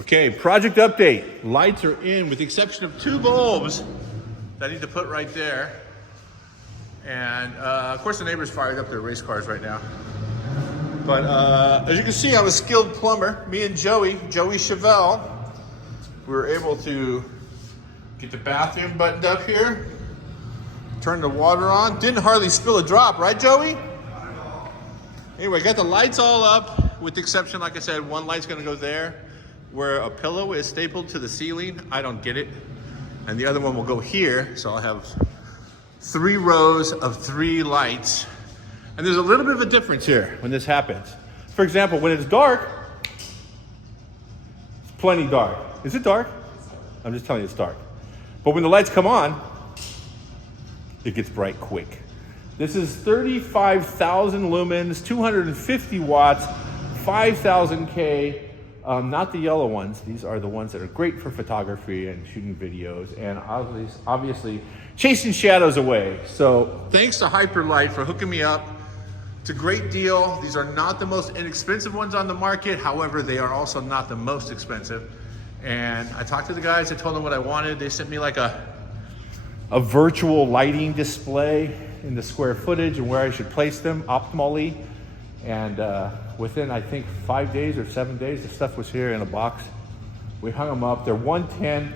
Okay, project update. Lights are in with the exception of 2 bulbs that I need to put right there. And of course the neighbors fired up their race cars right now. But as you can see, I'm a skilled plumber. Me and Joey Chevelle, we were able to get the bathroom buttoned up here, turn the water on. Didn't hardly spill a drop, right, Joey? Anyway, got the lights all up with the exception, like I said, one light's gonna go there where a pillow is stapled to the ceiling. I don't get it. And the other one will go here. So I'll have 3 rows of 3 lights. And there's a little bit of a difference here when this happens. For example, when it's dark, it's plenty dark. Is it dark? I'm just telling you it's dark. But when the lights come on, it gets bright quick. This is 35,000 lumens, 250 watts, 5,000 K. Not the yellow ones. These are the ones that are great for photography and shooting videos and obviously chasing shadows away. So thanks to Hyperlite for hooking me up. It's a great deal. These are not the most inexpensive ones on the market. However, they are also not the most expensive. And I talked to the guys, I told them what I wanted. They sent me like a virtual lighting display in the square footage and where I should place them optimally. And within, I think, 5 days or 7 days, the stuff was here in a box. We hung them up. They're 110.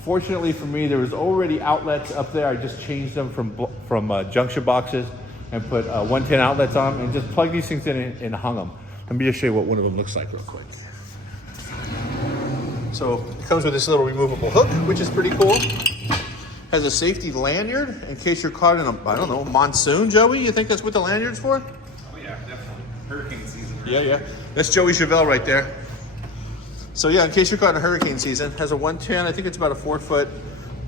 Fortunately for me, there was already outlets up there. I just changed them from junction boxes and put 110 outlets on them and just plugged these things in and hung them. Let me just show you what one of them looks like real quick. So it comes with this little removable hook, which is pretty cool. Has a safety lanyard in case you're caught in a, I don't know, monsoon, Joey? You think that's what the lanyard's for? Oh yeah, definitely. Hurricane season. Right? Yeah. That's Joey Chevelle right there. So yeah, in case you're caught in a hurricane season, has a 110, I think it's about a 4 foot,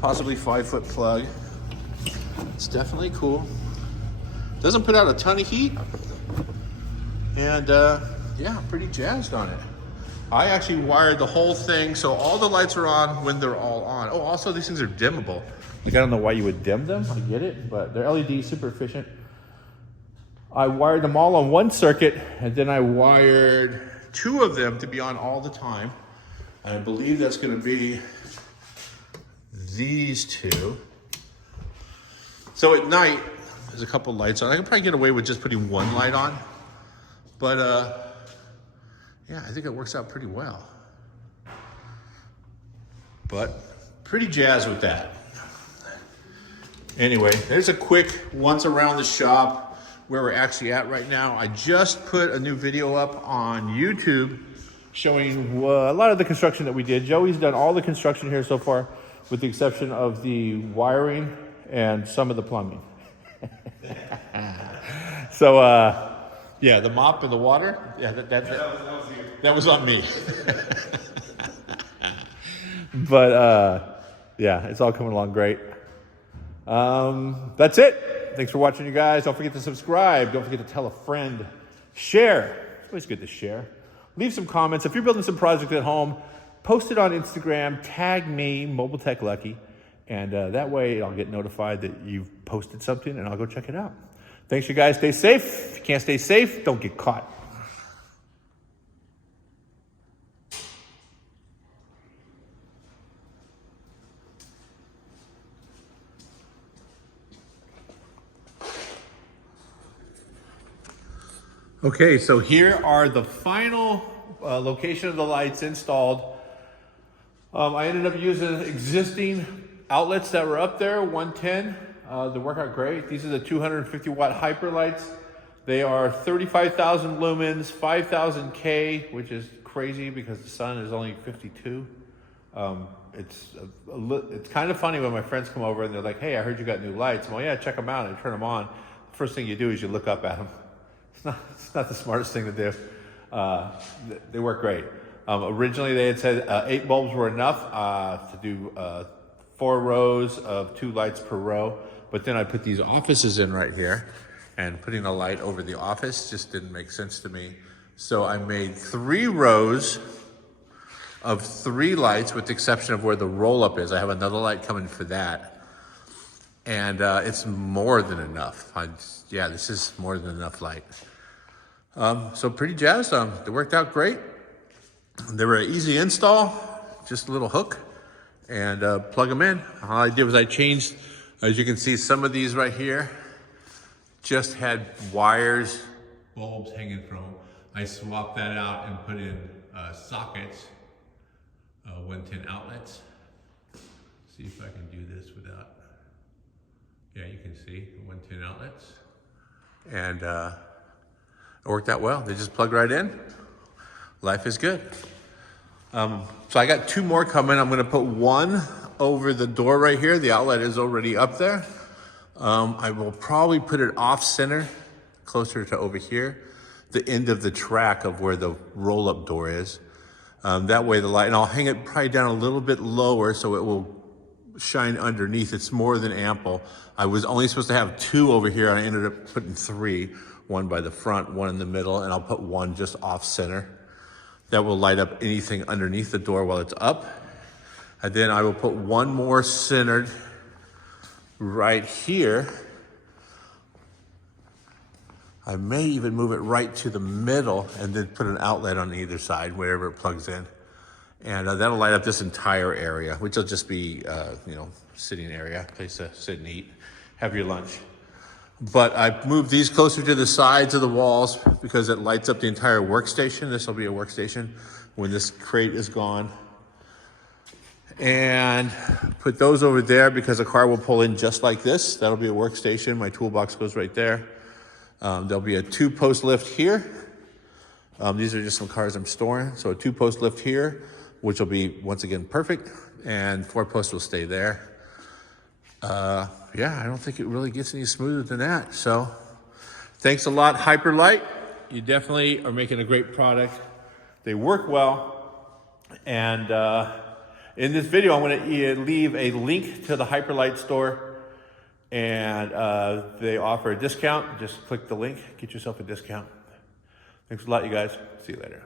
possibly 5 foot plug. It's definitely cool. Doesn't put out a ton of heat. And yeah, I'm pretty jazzed on it. I actually wired the whole thing so all the lights are on when they're all on. Oh, also these things are dimmable. Like, I don't know why you would dim them, I get it, but they're LED, super efficient. I wired them all on one circuit, and then I wired 2 of them to be on all the time. And I believe that's gonna be these 2. So at night, there's a couple lights on. I can probably get away with just putting 1 light on, but yeah, I think it works out pretty well. But pretty jazzed with that. Anyway, there's a quick once around the shop where we're actually at right now. I just put a new video up on YouTube showing a lot of the construction that we did. Joey's done all the construction here so far with the exception of the wiring and some of the plumbing. So, yeah, the mop and the water, yeah, that was on me. But yeah, it's all coming along great. That's it. Thanks for watching, you guys. Don't forget to subscribe. Don't forget to tell a friend. Share. It's always good to share. Leave some comments. If you're building some project at home, post it on Instagram. Tag me, Mobile Tech Lucky. And that way I'll get notified that you've posted something and I'll go check it out. Thanks, you guys. Stay safe. If you can't stay safe, don't get caught. Okay, so here are the final location of the lights installed. I ended up using existing outlets that were up there, 110. They work out great. These are the 250 watt Hyperlites. They are 35,000 lumens, 5,000 K, which is crazy because the sun is only 52. It's kind of funny when my friends come over and they're like, "Hey, I heard you got new lights." Well, yeah, check them out. And I turn them on. The first thing you do is you look up at them. It's not the smartest thing to do. They work great. Originally, they had said 8 bulbs were enough to do 4 rows of 2 lights per row. But then I put these offices in right here, and putting a light over the office just didn't make sense to me. So I made 3 rows of 3 lights with the exception of where the roll-up is. I have another light coming for that. And it's more than enough. Yeah, this is more than enough light. So pretty jazzed on. It worked out great. They were an easy install, just a little hook, and plug them in. All I did was I changed, as you can see, some of these right here just had wires, bulbs hanging from them. I swapped that out and put in sockets, 110 outlets. See if I can do this without, yeah, you can see 110 outlets. And it worked out well. They just plug right in. Life is good. So I got 2 more coming. I'm gonna put one over the door right here. The outlet is already up there. I will probably put it off center, closer to over here, the end of the track of where the roll-up door is. That way the light, and I'll hang it probably down a little bit lower so it will shine underneath. It's more than ample. I was only supposed to have 2 over here, and I ended up putting 3, one by the front, one in the middle, and I'll put one just off center. That will light up anything underneath the door while it's up. And then I will put one more centered right here. I may even move it right to the middle and then put an outlet on either side, wherever it plugs in. And that'll light up this entire area, which will just be, you know, sitting area, place to sit and eat, have your lunch. But I moved these closer to the sides of the walls because it lights up the entire workstation. This will be a workstation when this crate is gone. And put those over there because a car will pull in just like this. That'll be a workstation. My toolbox goes right there. There'll be a 2-post lift here. These are just some cars I'm storing. So a 2-post lift here, which will be, once again, perfect. And 4-post will stay there. Yeah, I don't think it really gets any smoother than that. So thanks a lot, Hyperlite. You definitely are making a great product. They work well. And in this video, I'm going to leave a link to the Hyperlite store. And they offer a discount. Just click the link, get yourself a discount. Thanks a lot, you guys. See you later.